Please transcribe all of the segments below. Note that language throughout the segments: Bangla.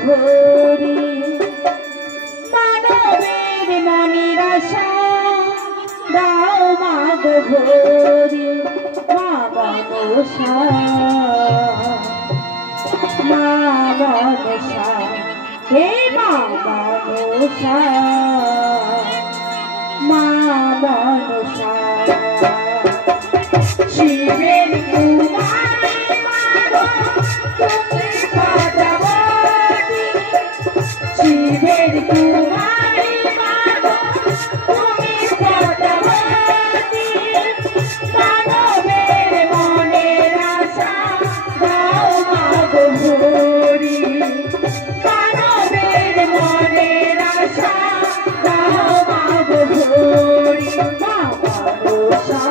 ভরি মানবের মনের আশা দাও মাগো ভরি মা মনসা মা মনসা হে মা মনসা মা মনসা শিবের কুমারী মাগো তুমি পদ্মাবতী শিবের কুমারী মাগো তুমি পদ্মাবতী মানবের মনের আশা দাও মাগো ভরি মানবের মনের আশা দাও মাগো ভরি মা মনসা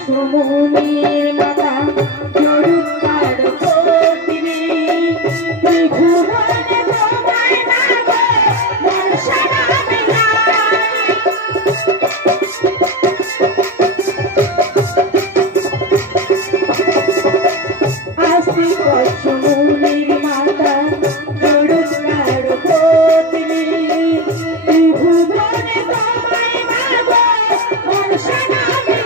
সুমুনির মাতা জরুকার কোতিরে ত্রিভুবনে তোমায় মাগো মনসা নামে আসি সুমুনির মাতা জরুকার কোতিরে ত্রিভুবনে তোমায় মাগো মনসা নামে